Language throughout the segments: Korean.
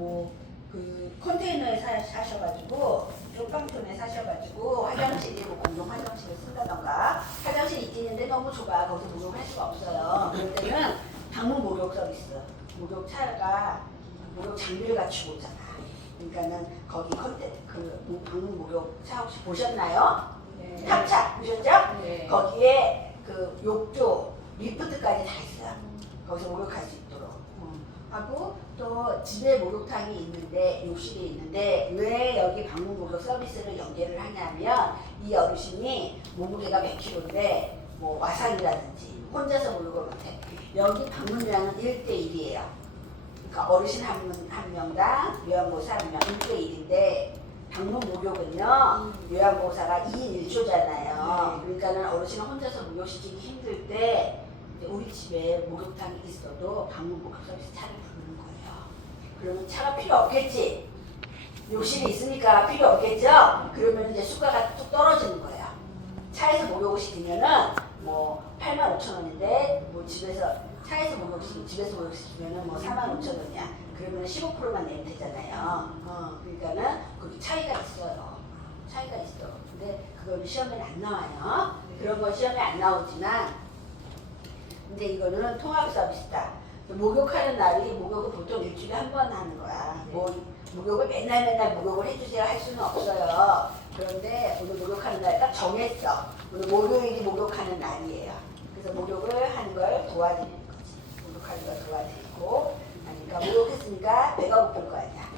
뭐 그 컨테이너에 사셔가지고 쪽방통에 사셔가지고 화장실이고 공용 화장실을 쓴다던가 화장실 있는데 너무 좁아 거기서 목욕할 수가 없어요. 그럴 때는 방문 목욕 서비스 목욕차가 목욕 장비를 갖추고 있잖아. 그러니까는 거기 그 방문 목욕차 혹시 보셨나요? 네. 탑차 보셨죠? 네. 거기에 그 욕조 리프트까지 다 있어요. 거기서 목욕할 수 있도록 하고 또 집에 목욕탕이 있는데 욕실이 있는데 왜 여기 방문 목욕 서비스를 연계를 하냐면 이 어르신이 몸무게가 100kg인데 뭐 와상이라든지 혼자서 목욕을 못해. 여기 방문량은 1대1이에요. 그러니까 어르신 한 명당 요양보호사 한 명 1대1인데 방문 목욕은요 요양보호사가 2인 1조잖아요. 그러니까는 어르신은 혼자서 목욕시키기 힘들 때 우리 집에 목욕탕이 있어도 방문 목욕 서비스 차를 부르는 거예요. 그러면 차가 필요 없겠지. 욕실이 있으니까 필요 없겠죠. 그러면 이제 수가가 뚝 떨어지는 거예요. 차에서 목욕을 시키면은 뭐 85,000원인데 뭐 차에서 목욕시키면 집에서 목욕시키면은 뭐 45,000원이야. 그러면 15%만 내면 되잖아요. 그러니까는 그 차이가 있어요. 차이가 있어. 근데 그건 시험에 안 나와요. 그런 건 시험에 안 나오지만 근데 이거는 통합 서비스다. 목욕하는 날이 목욕을 보통 일주일에 한 번 하는 거야. 뭐 목욕을 맨날 목욕을 해주세요 할 수는 없어요. 그런데 오늘 목욕하는 날 딱 정했어. 오늘 목요일이 목욕하는 날이에요. 그래서 목욕을 하는 걸 도와드리는 거지. 목욕하는 걸 도와드리고 그러니까 목욕했으니까 배가 고플 거 아니야.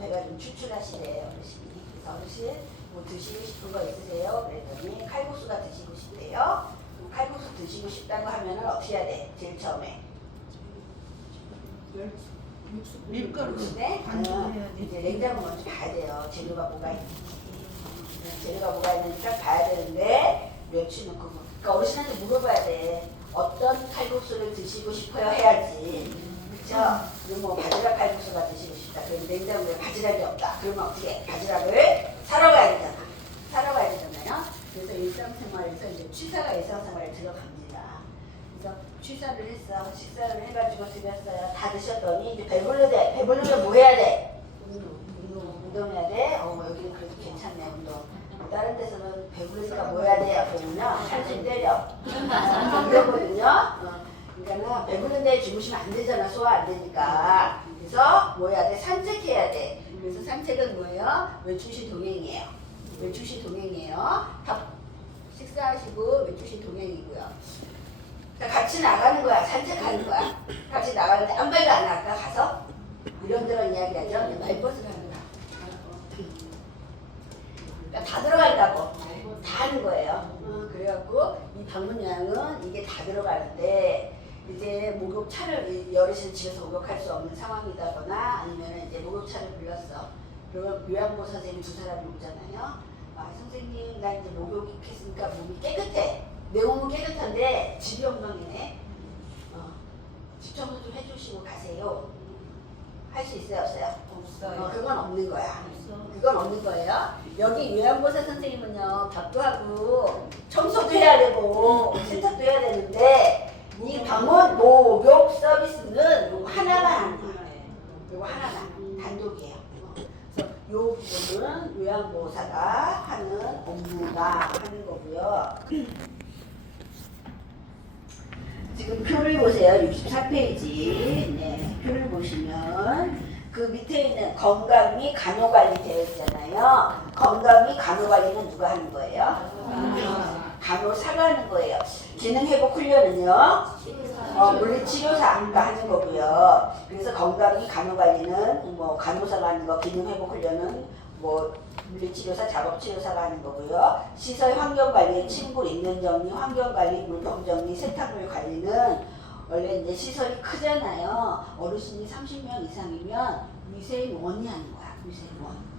배가 좀 출출하시대요 어르신이. 그래서 어르신 뭐 드시고 싶은 거 있으세요? 그랬더니 칼국수가 드시고 싶대요. 칼국수 드시고 싶다고 하면은 어떻게 해야 돼? 제일 처음에 밀가루 네? 이제 냉장고 먼저 봐야 돼요. 재료가 뭐가 있는지. 재료가 뭐가 있는지 딱 봐야 되는데 며칠 넣고 그러니까 어르신한테 물어봐야 돼. 어떤 칼국수를 드시고 싶어요 해야지. 그쵸? 그럼 뭐 바지락 칼국수가 드시고 싶다. 그럼 냉장고에 바지락이 없다. 그러면 어떻게 해? 바지락을 사러 가야 되잖아. 사러 가야 되잖아요. 그래서 일상생활에서 이제 취사가 일상생활에 들어갑니다. 그래서 취사를 했어. 식사를 해가지고 드렸어요. 다 드셨더니 이제 배부르대. 배부르면 뭐 해야 돼? 운동해야 돼? 여기는 그래도 괜찮네 운동. 다른 데서는 배부르니까 뭐 해야 돼요? 그러면요 한숨 때려. 그러거든요. 그러니까는 배부른데 주무시면 안 되잖아. 소화 안 되니까. 그래서 뭐 해야 돼? 산책해야 돼. 그래서 산책은 뭐예요? 외출시 동행이에요. 외출시 동행이에요. 다 식사하시고 외출시 동행이고요. 그러니까 같이 나가는 거야. 산책하는 거야. 같이 나가는데 한 발도 안 나갈까 가서? 이런저런 이야기하죠. 말벗을 하는 거야. 그러니까 다 들어간다고. 다 하는 거예요. 그래갖고 이 방문량은 이게 다 들어가는데 이제 목욕차를 어르신 집에서 목욕할 수 없는 상황이다거나 아니면 이제 목욕차를 불렀어. 그러면 요양보 선생님 두 사람이 오잖아요. 선생님 나 이제 목욕했으니까 몸이 깨끗해. 내 몸은 깨끗한데 집이 엉망이네. 집 청소 좀 해주시고 가세요. 할 수 있어요 없어요? 없어요. 그건 없는 거야. 없어. 그건 없는 거예요. 여기 요양보사 선생님은요 밥도 하고 청소도 해야 되고 세탁도 해야 되는데 이 방문 목욕 서비스는 요거 하나만 하는 거예요. 요거 하나만 단독이에요. 그래서 요 부분은 요양보호사가 하는 업무가 하는 거고요. 지금 표를 보세요. 64페이지. 네, 표를 보시면 그 밑에 있는 건강 및 간호관리 되어 있잖아요. 건강 및 간호관리는 누가 하는 거예요? 간호사가 하는 거예요. 기능회복 훈련은요? 물리치료사가 하는 거고요. 그래서 건강 및 간호관리는 뭐 간호사가 하는 거, 기능회복 훈련은 뭐 물리치료사, 작업치료사가 하는 거고요. 시설 환경관리, 침구 있는 정리, 환경관리, 물품 정리, 세탁물 관리는 원래 이제 시설이 크잖아요. 어르신이 30명 이상이면 위생원이 하는 거야. 위생원.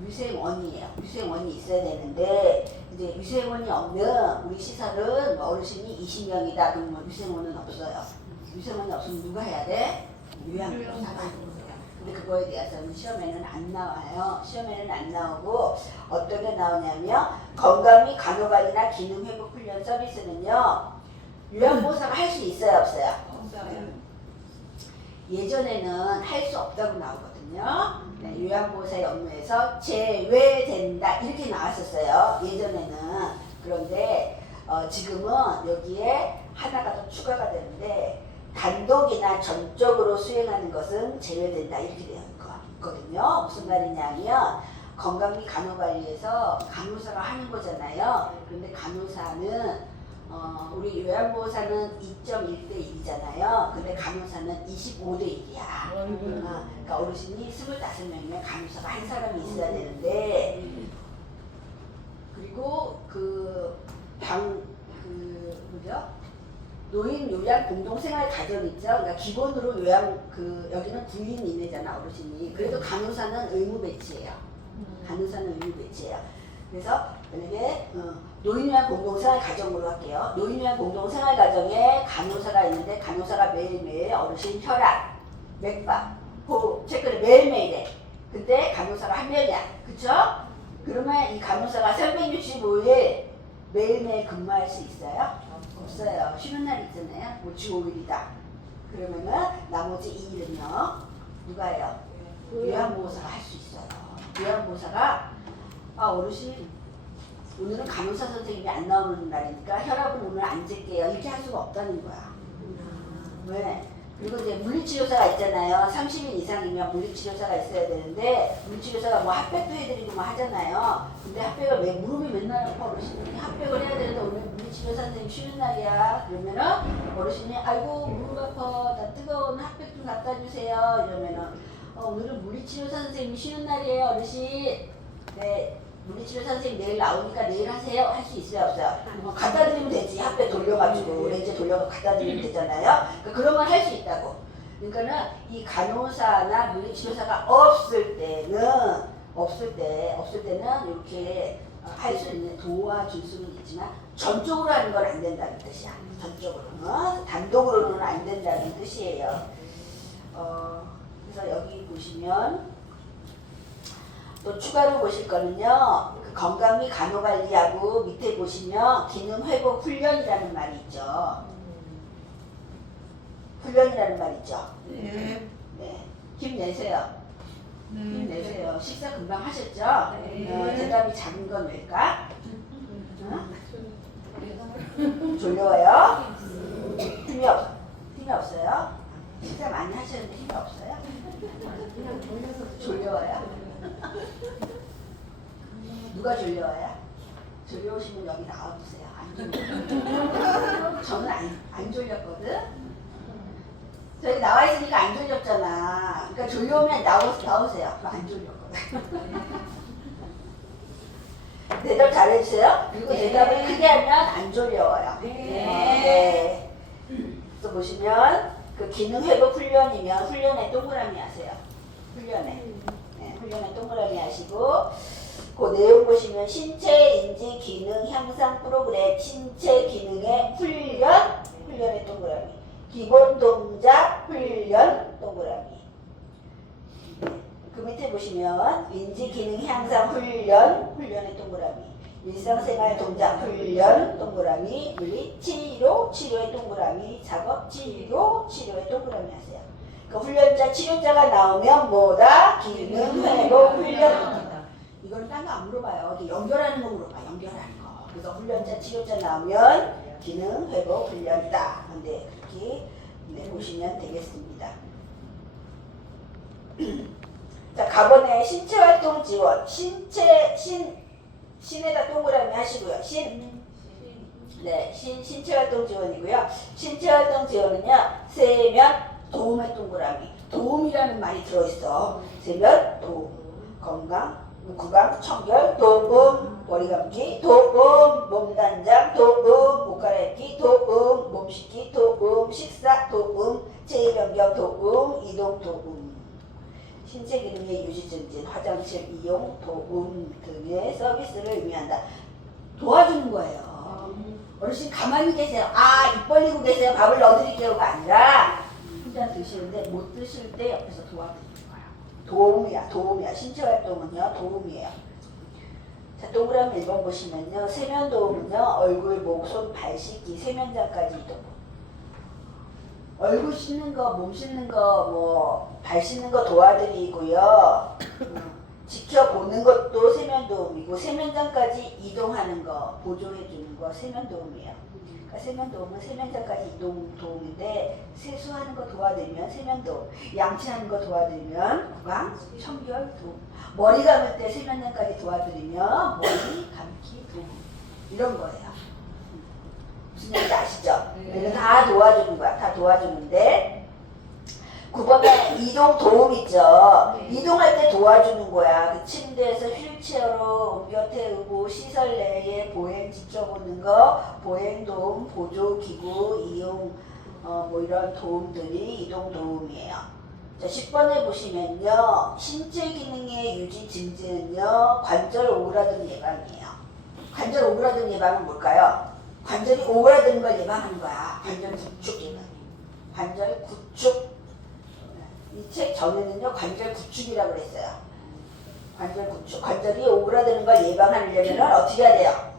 위생원이에요. 위생원이 있어야 되는데 이제 위생원이 없는 우리 시설은 어르신이 20명이다. 그러면 위생원은 없어요. 위생원이 없으면 누가 해야 돼? 요양보호사가 하는 거예요. 근데 그거에 대해서는 시험에는 안 나와요. 시험에는 안 나오고 어떤 게 나오냐면 건강 및 간호관리나 기능회복 훈련 서비스는요. 요양보호사가 할 수 있어요 없어요? 없어요. 예전에는 할 수 없다고 나오거든요. 네, 요양보호사의 업무에서 제외된다 이렇게 나왔었어요. 예전에는. 그런데 지금은 여기에 하나가 더 추가가 되는데 단독이나 전적으로 수행하는 것은 제외된다 이렇게 되어 있거든요. 무슨 말이냐면 건강 및 간호관리에서 간호사가 하는 거잖아요. 그런데 간호사는 우리 요양보호사는 2.1대 1이잖아요. 근데 간호사는 25대 1이야. 그러니까 어르신이 25명이면 간호사가 한 사람이 있어야 되는데, 그리고 뭐죠? 노인 요양 공동생활 가정 있죠. 그러니까 기본으로 요양 여기는 9인 이내잖아 어르신이. 그래도 간호사는 의무 배치예요. 간호사는 의무 배치예요. 그래서 만약에 노인요양 공동생활 가정으로 할게요. 노인요양 공동생활 가정에 간호사가 있는데 간호사가 매일매일 어르신 혈압, 맥박, 호흡 체크를 매일매일 해. 근데 간호사가 한 명이야. 그쵸? 그러면 이 간호사가 365일 매일매일 근무할 수 있어요? 없어요. 쉬는 날 있잖아요. 뭐 주 5일이다. 그러면은 나머지 2일은요. 누가 해요? 요양보호사가 할 수 있어요. 요양보호사가 어르신 오늘은 간호사 선생님이 안 나오는 날이니까 혈압은 오늘 안 잴게요. 이렇게 할 수가 없다는 거야. 왜? 그리고 이제 물리치료사가 있잖아요. 30인 이상이면 물리치료사가 있어야 되는데 물리치료사가 뭐 핫팩도 해드리고 뭐 하잖아요. 근데 핫팩을 왜 무릎이 맨날 아파 어르신이 핫팩을 해야 되는데 오늘 물리치료사 선생님 쉬는 날이야. 그러면은 어르신이 아이고 무릎 아파 나 뜨거운 핫팩 좀 갖다 주세요. 이러면은 오늘은 물리치료사 선생님이 쉬는 날이에요 어르신. 네. 물리치료사 선생님 내일 나오니까 내일 하세요. 할 수 있어요 없어요? 갖다 드리면 되지. 핫팩 돌려가지고 렌즈 돌려서 갖다 드리면 되잖아요. 그런 건 할 수 있다고. 그러니까는 이 간호사나 물리치료사가 없을 때는 이렇게 할 수 있는 도와줄 수는 있지만 전적으로 하는 건 안 된다는 뜻이야. 전적으로는 단독으로는 안 된다는 뜻이에요. 그래서 여기 보시면. 또 추가로 보실 거는요. 건강 및 간호관리하고 밑에 보시면 기능회복 훈련이라는 말이 있죠. 훈련이라는 말 있죠. 네. 네. 힘내세요. 네. 힘내세요. 식사 금방 하셨죠? 네. 대답이 작은 건 왜일까? 졸려워요? 힘이 없어요? 식사 많이 하셨는데 힘이 없어요? 졸려워요? 누가 졸려와요? 졸려오시면 여기 나와보세요. 안 졸려요. 저는 안 졸렸거든. 저기 나와 있으니까 안 졸렸잖아. 그러니까 졸려오면 나오세요. 안 졸렸거든. 대답 잘해주세요. 그리고 대답을 크게 하면 안 졸려워요. 네. 또 보시면 그 기능회복 훈련이면 훈련에 동그라미 하세요. 훈련에 동그라미 하시고 그 내용 보시면 신체 인지 기능 향상 프로그램 신체 기능의 훈련에 동그라미 기본 동작 훈련 동그라미 그 밑에 보시면 인지 기능 향상 훈련에 동그라미 일상생활 동작 훈련 동그라미 물리 치료에 동그라미 작업 치료에 동그라미 하세요. 그 훈련자, 치료자가 나오면 뭐다? 기능 회복 훈련입니다. 이건 딴 거 안 물어봐요. 연결하는 거 물어봐. 연결하는 거. 그래서 훈련자, 치료자 나오면 기능 회복 훈련이다. 근데 그렇게 보시면 되겠습니다. 자, 가번에 신체활동 지원. 신에다 동그라미 하시고요. 신체활동 지원이고요. 신체활동 지원은요. 세면 도움의 동그라미. 도움이라는 말이 들어있어. 세면 도움. 건강, 구강, 청결, 도움, 머리 감기, 도움, 몸 단장, 도움, 옷 갈아입기, 도움, 몸 씻기, 도움, 식사, 도움, 체위 변경, 도움, 이동, 도움. 신체 기능의 유지 증진, 화장실 이용, 도움 등의 서비스를 의미한다. 도와주는 거예요. 어르신 가만히 계세요. 입 벌리고 계세요. 밥을 넣어드릴게요가 아니라 혼자 드시는데 못 드실 때 옆에서 도와드리는 거예요. 도움이야. 신체활동은요, 도움이에요. 자, 동그라미 1번 보시면요, 세면 도움은요, 얼굴, 목, 손, 발 씻기, 세면장까지 이동. 얼굴 씻는 거, 몸 씻는 거, 뭐 발 씻는 거 도와드리고요. 지켜보는 것도 세면도움이고 세면장까지 이동하는 거, 보조해주는 거 세면도움이에요. 그러니까 세면도움은 세면장까지 이동 도움인데 세수하는 거 도와드리면 세면도움, 양치하는 거 도와드리면 구강, 청결 도움, 머리 감을 때 세면장까지 도와드리면 머리 감기 도움, 이런 거예요. 무슨 얘기인지 아시죠? 이거 다 도와주는 거야. 다 도와주는데 9번에 이동 도움 있죠. 이동할 때 도와주는 거야. 그 침대에서 휠체어로 옮겨 태우고 시설 내에 보행 지켜보는 거, 보행 도움, 보조 기구 이용 뭐 이런 도움들이 이동 도움이에요. 자, 10번에 보시면요. 신체 기능의 유지 증진은요. 관절 오그라든 예방이에요. 관절 오그라든 예방은 뭘까요? 관절이 오그라드는 걸 예방하는 거야. 관절 구축. 관절 구축. 이 책 전에는요 관절 구축이라고 그랬어요. 관절 구축. 관절이 오그라드는 걸 예방하려면 어떻게 해야 돼요?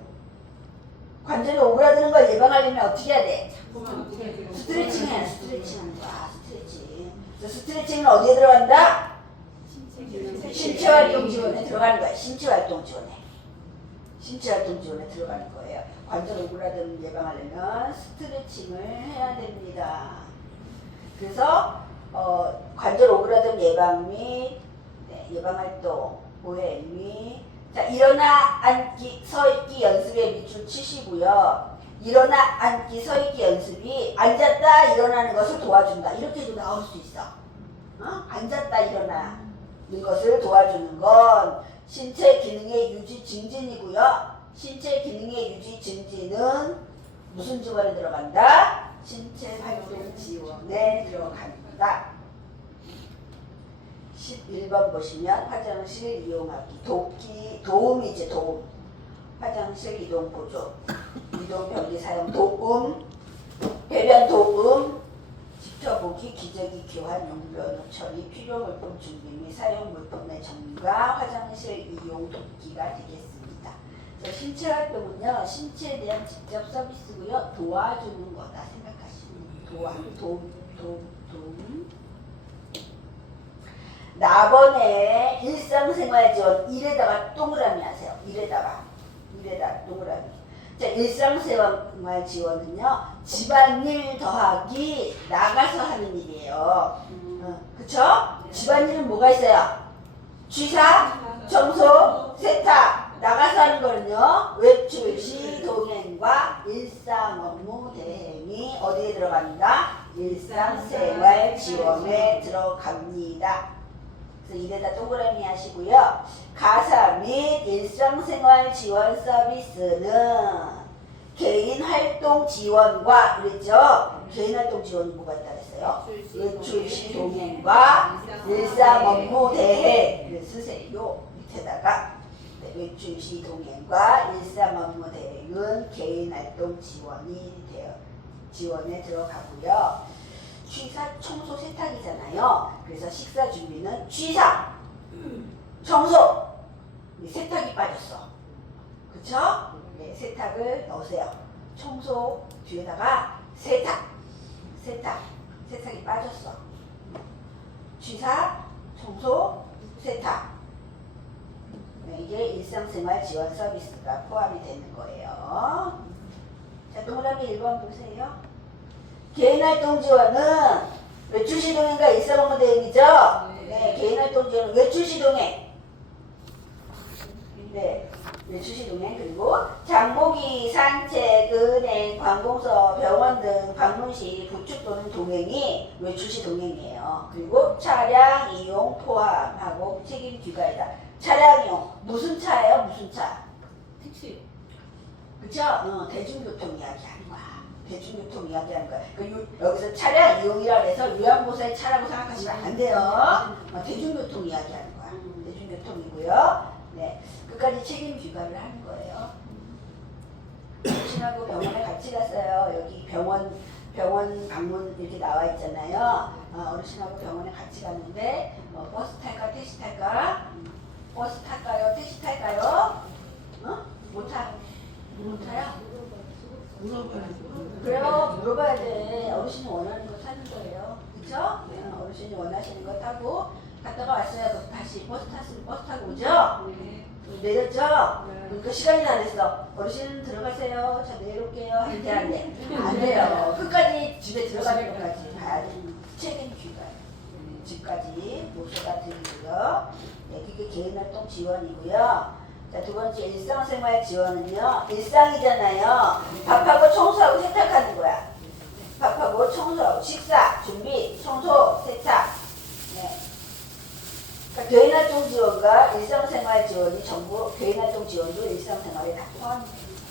관절이 오그라드는 걸 예방하려면 어떻게 해야 돼? 스트레칭 해야 스트레칭 하는 거야. 스트레칭. 스트레칭은 어디에 들어간다? 신체 활동 지원에 들어가는 거야. 신체 활동 지원에. 신체 활동 지원에 들어가는 거예요. 관절 오그라드는 예방하려면 스트레칭을 해야 됩니다. 그래서 관절 오그라든 예방 및 예방활동, 보행 및 자, 일어나 앉기, 서있기 연습에 밑줄 치시고요. 일어나 앉기, 서있기 연습이 앉았다 일어나는 것을 도와준다. 이렇게도 나올 수 있어. 앉았다 일어나는 것을 도와주는 건 신체 기능의 유지 증진이고요. 신체 기능의 유지 증진은 무슨 지원에 들어간다? 신체 활동 지원에 들어간다. 11번 보시면 화장실 이용하기, 도움이지 도움. 화장실 이동 보조, 이동 변기 사용 도움, 배변 도움, 지켜보기, 기저귀 교환, 용변 처리, 필요 물품 준비 및 사용 물품의 정리가 화장실 이용 돕기가 되겠습니다. 그래서 신체 활동은요, 신체에 대한 직접 서비스고요, 도와주는 거다 생각하시면 도움. 나번에 일상생활 지원 1에다가 동그라미 하세요. 1에다가 동그라미. 자, 일상생활 지원은요, 집안일 더하기 나가서 하는 일이에요. 그쵸? 집안일은 뭐가 있어요? 취사, 청소, 세탁. 나가서 하는 거는요, 외출 시 동행과 일상 업무 대행이 어디에 들어갑니다? 일상생활 지원에 들어갑니다. 그래서 이래다 동그라미 하시고요. 가사 및 일상생활 지원 서비스는 개인활동 지원과 그랬죠? 개인활동 지원이 뭐가 있다 그랬어요? 외출 시 동행과 일상 업무 대행 쓰세요. 밑에다가 외출 시 동행과 일상 업무 대행은 개인활동 지원에 들어가고요. 취사, 청소, 세탁이잖아요. 그래서 식사 준비는 취사, 청소, 세탁이 빠졌어. 그쵸? 네, 세탁을 넣으세요. 청소 뒤에다가 세탁이 빠졌어. 취사, 청소, 세탁. 네, 이게 일상생활 지원 서비스가 포함이 되는 거예요. 자, 동그라미 1번 보세요. 개인활동 지원은 외출시 동행과 일상업무 대행이죠? 네, 개인활동 지원은 외출시 동행. 네, 외출시 동행. 그리고 장보기, 산책, 은행, 관공서, 병원 등 방문 시 부축 또는 동행이 외출시 동행이에요. 그리고 차량 이용 포함하고 책임 귀가이다. 차량 이용. 무슨 차예요? 무슨 차? 택시. 그쵸? 대중교통 이야기하는 거야. 대중교통 이야기하는 거야. 여기서 차량 이용이라고 해서 요양보사의 차라고 생각하시면 안 돼요. 대중교통 이야기하는 거야. 대중교통이고요. 네, 끝까지 책임 귀가를 하는 거예요. 어르신하고 병원에 같이 갔어요. 여기 병원 방문 이렇게 나와 있잖아요. 어르신하고 병원에 같이 갔는데 버스 탈까 택시 탈까? 버스 탈까요? 택시 탈까요? 못 타요? 물어봐야지. 그래요. 물어봐야 돼. 어르신이 원하는 거 사는 거 왔어요. 그럼 다시 버스 타고 오죠? 내렸죠? 그러니까 시간이 다 됐어. 어르신 들어가세요. 자 내려올게요. 하는데 안 돼. 안 돼요. 끝까지 집에 들어가는 것까지 가야 돼. 책임지가 집까지 모셔다 드리고요. 네, 그게 개인활동 지원이고요. 자, 두 번째 일상생활 지원은요. 일상이잖아요. 밥하고 청소하고 세탁하는 거야. 밥하고 청소하고 식사, 준비, 청소, 세탁. 네. 그러니까 개인활동 지원과 일상생활 지원이 전부 개인활동 지원도 일상생활에 다 포함이 됩니다.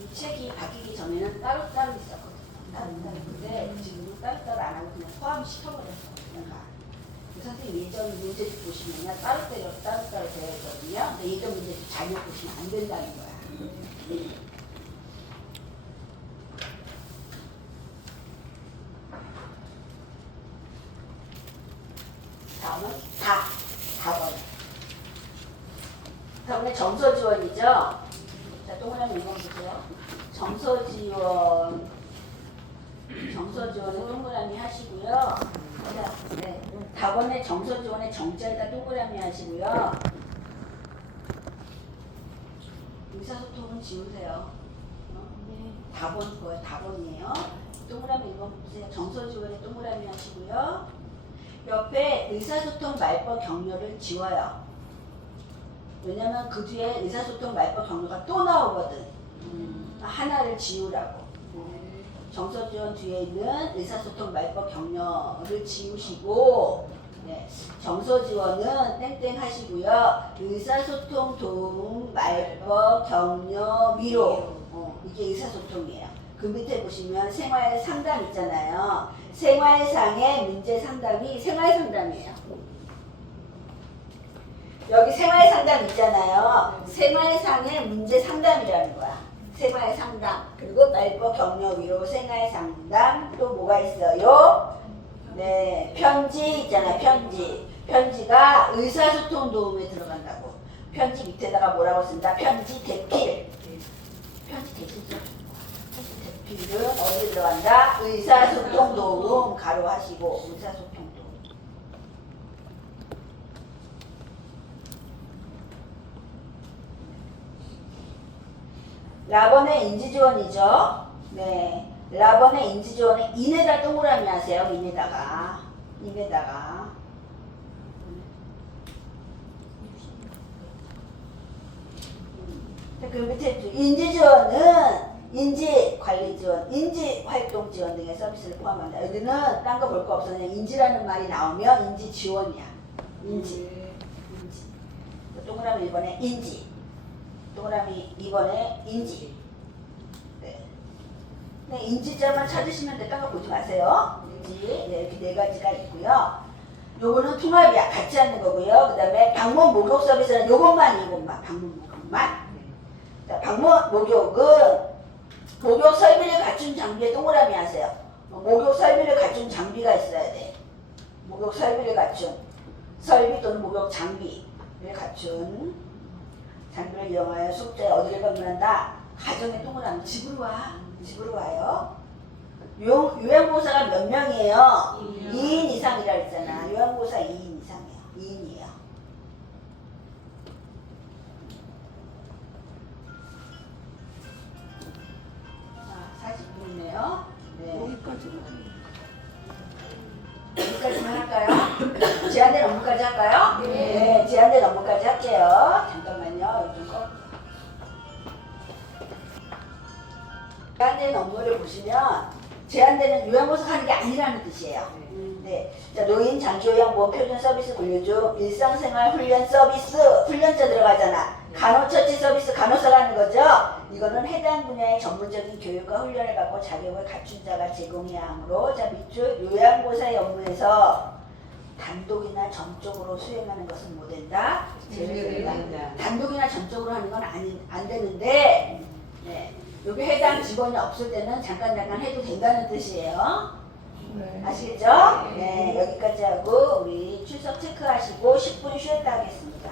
이 책이 바뀌기 전에는 따로따로 있었거든요. 따로따로. 근데 지금은 따로따로 안 하고 그냥 포함시켜버렸어. 그냥 가. 선생님 예전 문제집 보시면 따로따로 되어 있거든요. 근데 예전 문제집 잘못 보시면 안 된다는 거야. 다음은 4번. 다음에 정서 지원이죠. 자, 동그라미 읽어보세요. 정서 지원은 동그라미 하시고요. 자, 네. 4번에 정서 지원의 정자에다 동그라미 하시고요. 의사소통은 지우세요. 4번 거예요. 4번이에요. 동그라미 읽어보세요. 정서 지원에 동그라미 하시고요. 옆에 의사소통 말법 격려를 지워요. 왜냐면 그 뒤에 의사소통 말법 격려가 또 나오거든. 하나를 지우라고. 정서지원 뒤에 있는 의사소통 말법 격려를 지우시고, 네, 정서지원은 땡땡 하시고요. 의사소통 도움 말법 격려 위로. 이게 의사소통이에요. 그 밑에 보시면 생활 상담 있잖아요. 생활상의 문제 상담이 생활 상담이에요. 여기 생활 상담 있잖아요. 생활상의 문제 상담이라는 거야. 생활 상담. 그리고 말법 격려 위로 생활 상담. 또 뭐가 있어요? 네, 편지 있잖아요. 편지. 편지가 의사소통 도움에 들어간다고. 편지 밑에다가 뭐라고 쓴다? 편지 대필. 편지 대필 써주는 거야. 편지 대필은 어디에 들어간다? 의사소통 도움 가로 하시고 의사소통 도움. 라번의 인지지원이죠. 네. 라번의 인지지원은 인에다 동그라미 하세요. 인에다가. 그 밑에 인지지원은 인지관리지원, 인지활동지원 등의 서비스를 포함한다. 여기는 딴 거 볼 거 없어. 그냥 인지라는 말이 나오면 인지지원이야. 인지. 동그라미 1번에 인지. 동그라미 2번에 인지. 네. 네, 인지자만 찾으시면 돼. 딴 거 보지 마세요. 인지. 네, 이렇게 네 가지가 있고요. 요거는 통합이야. 같이 하는 거고요. 그 다음에 방문 목욕 서비스는 요것만. 방문 목욕만. 자, 방문 목욕은 목욕 설비를 갖춘 장비에 동그라미 하세요. 목욕 설비를 갖춘 장비가 있어야 돼. 목욕 설비를 갖춘 설비 또는 목욕 장비를 갖춘 장비를 이용하여 숙제 어디를 방문한다? 가정에 동그라미. 집으로 와요. 요양보호사가 몇 명이에요? 2인 이상이라 했잖아. 요양보호사 2인 이상이에요. 2인이에요. 자, 40분이네요. 네. 여기까지만 할까요? 제한된 업무까지 할까요? 네, 제한된 업무까지 할게요. 잠깐만요. 좀 제한된 업무를 보시면 제한되는 요양보호사 하는 게 아니라는 뜻이에요. 네. 자, 노인 장기요양보험 표준 서비스 분류 중 일상생활 훈련 서비스 훈련자 들어가잖아. 간호처치 서비스 간호사가 하는 거죠. 이거는 해당 분야의 전문적인 교육과 훈련을 받고 자격을 갖춘 자가 제공해야 하므로 자 밑줄 요양보호사의 업무에서 단독이나 전적으로 수행하는 것은 못 된다. 단독이나 전적으로 하는 건 안 되는데 네. 여기 해당 직원이 없을 때는 잠깐 해도 된다는 뜻이에요. 아시겠죠? 네, 여기까지 하고 우리 출석 체크하시고 10분 쉬었다 하겠습니다.